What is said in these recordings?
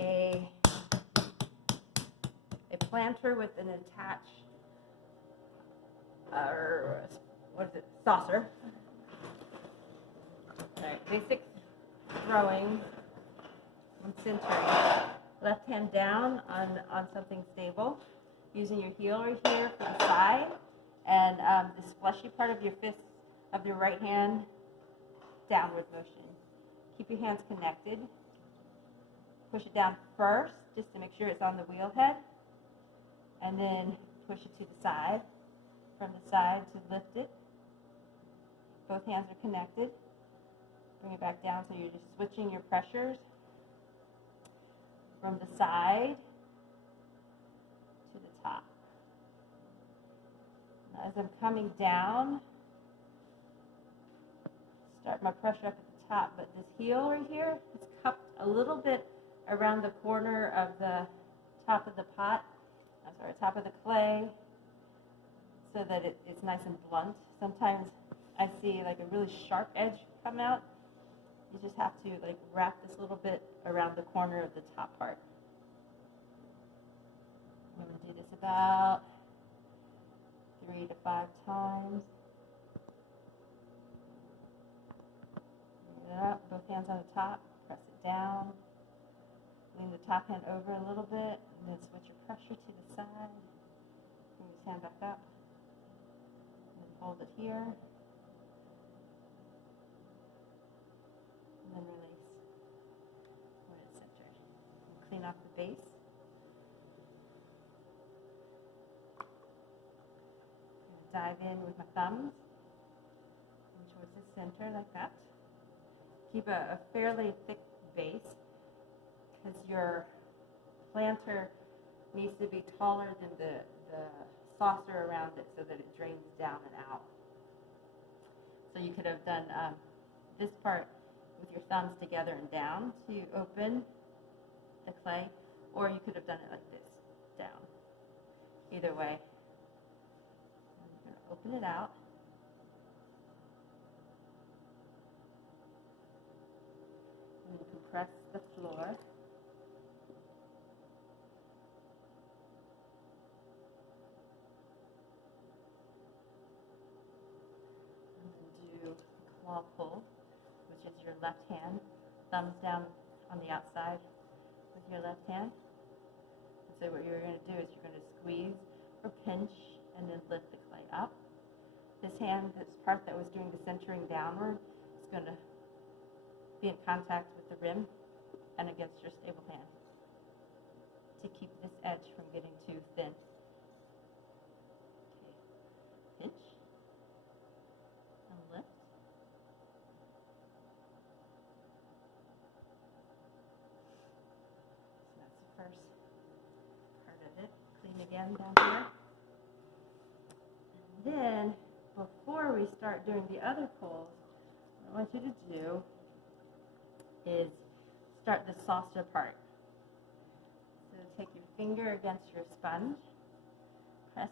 a planter with an attached, what is it, saucer. All right, basic throwing and centering. Left hand down on something stable, using your heel right here for the side, and this fleshy part of your fist, of your right hand, downward motion. Keep your hands connected. Push it down first, just to make sure it's on the wheel head, and then push it to the side, from the side to lift it. Both hands are connected. Bring it back down, so you're just switching your pressures from the side to the top. Now, as I'm coming down, start my pressure up at the top, but this heel right here is cupped a little bit around the corner of the top of the pot, top of the clay, so that it's nice and blunt. Sometimes I see like a really sharp edge come out. You just have to like wrap this little bit around the corner of the top part. I'm going to do this about 3 to 5 times. Bring it up, both hands on the top, press it down. Lean the top hand over a little bit, and then switch your pressure to the side. Bring this hand back up, and then hold it here, and then release when it's centered. And clean off the base. I'm going to dive in with my thumbs towards the center like that. Keep a fairly thick base, because your planter needs to be taller than the saucer around it, so that it drains down and out. So you could have done this part with your thumbs together and down to open the clay, or you could have done it like this, down. Either way, I'm going to open it out. And compress the floor. Claw pull, which is your left hand, thumbs down on the outside with your left hand. And so what you're going to do is you're going to squeeze or pinch and then lift the clay up. This hand, this part that was doing the centering downward, is going to be in contact with the rim and against your stable hand to keep this edge from getting too thin. Okay. Pinch and lift. First part of it. Clean again down here. And then, before we start doing the other pulls, what I want you to do is start the saucer part. So take your finger against your sponge, press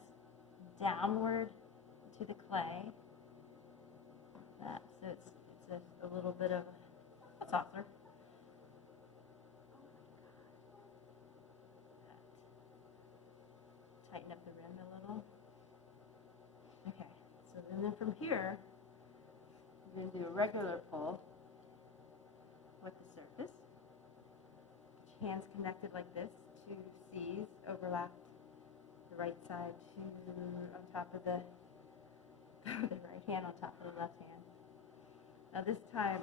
downward to the clay. Like that. So it's a little bit of a saucer. Tighten up the rim a little. Okay, so then from here, we're going to do a regular pull with the surface. Put your hands connected like this, 2 C's overlap the right side on top of the right hand on top of the left hand. Now this time,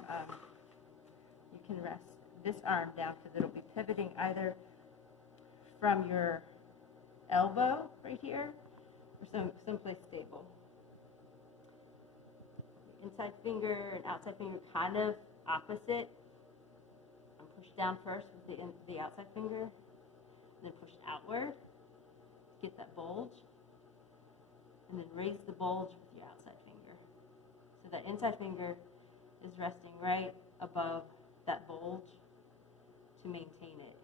you can rest this arm down, because it'll be pivoting either from your elbow right here, or someplace stable. Inside finger and outside finger kind of opposite. Push down first with the outside finger, and then push outward. Get that bulge, and then raise the bulge with your outside finger. So that inside finger is resting right above that bulge to maintain it.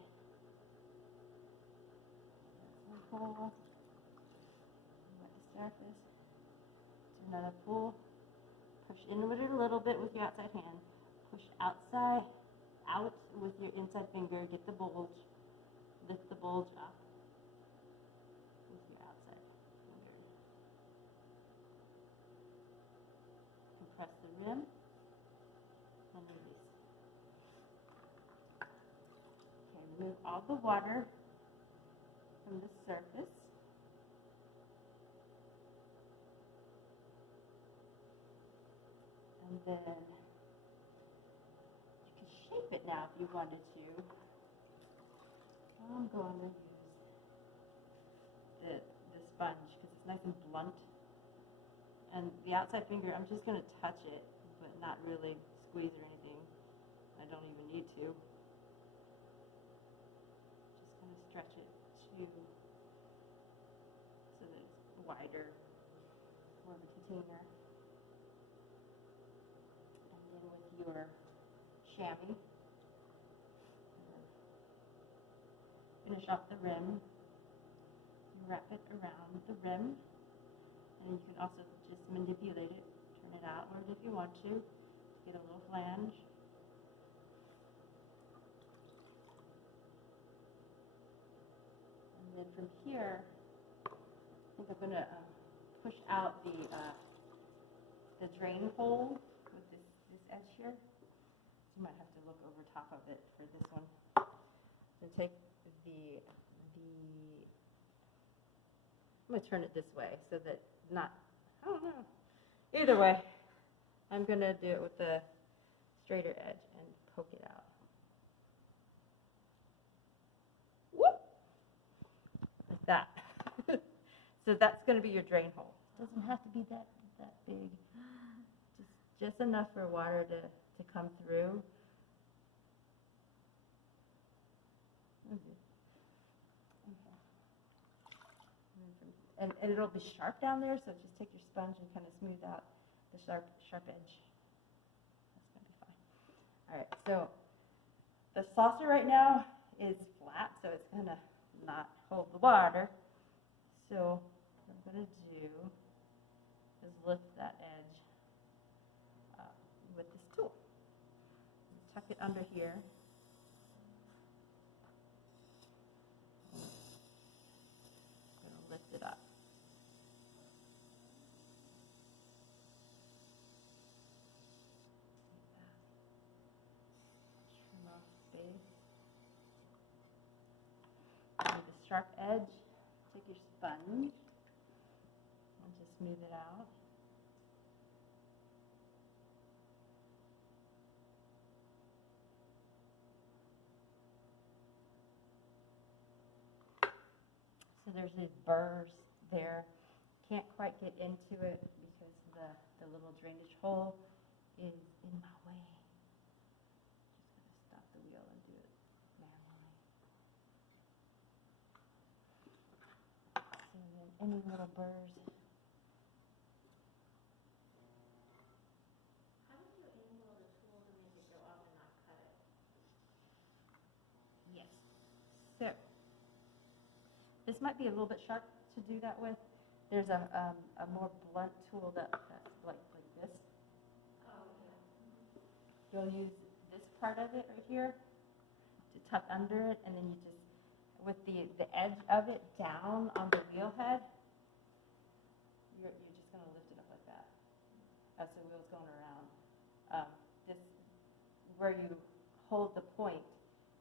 Pull, wet the surface, do another pull, push inward a little bit with your outside hand, push out with your inside finger, get the bulge, press the rim and release. Okay, remove all the water from the surface. And then you can shape it now if you wanted to. I'm going to use the sponge because it's nice and blunt. And the outside finger, I'm just going to touch it, but not really squeeze or anything. I don't even need to. Just going to stretch it so that it's wider, more of a container. And then with your chamois, finish off the rim. You wrap it around the rim, and you can also just manipulate it, turn it outward if you want to get a little flange. And then from here, I think I'm going to push out the drain hole with this edge here. So you might have to look over top of it for this one. And take I'm going to turn it this way so that I don't know. Either way, I'm going to do it with the straighter edge and poke it out. Whoop! Like that. So that's going to be your drain hole. Doesn't have to be that big. Just enough for water to come through. And it'll be sharp down there, so just take your sponge and kind of smooth out the sharp edge. That's going to be fine. All right, so the saucer right now is flat, so it's going to not hold the water. So what I'm going to do is lift that edge up with this tool. Tuck it under here. I'm going to lift it up. With a sharp edge, take your sponge and just smooth it out. So there's these burrs there. Can't quite get into it because the little drainage hole is in my way. Just going to stop the wheel and do it manually. So then any little burrs. How do you angle the tool to make it go up and not cut it? Yes. So this might be a little bit sharp to do that with. There's a more blunt tool that's like this. Oh, yeah. You'll use this part of it right here to tuck under it, and then you just, with the edge of it down on the wheel head, you're just going to lift it up like that as the wheel's going around. This, where you hold the point,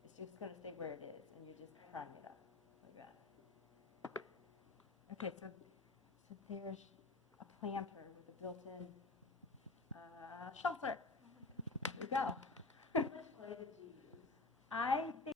it's just going to stay where it is, and you're just prying it up like that. Okay, so there's a planter with a built-in shelter. There we go. How much clay did you use? I think